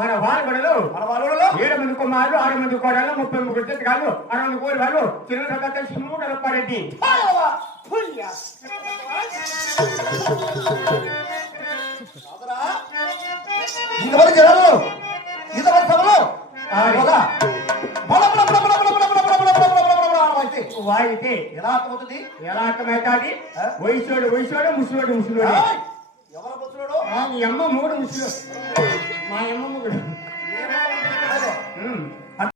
మన వాడబడలు 7 మంది కుమారులు 6 మంది కోడలు 33 జతకాలు 60 కోడి వాళ్ళు తిరుగు శివుడు రప్పారెడ్డి వాడితే ఎలా అర్థమవుతుంది వయసుడు ముసలోడు ఎవరు ముసలోడు మీ అమ్మ మూడు ముసలు మా అమ్మ ముగ్గురు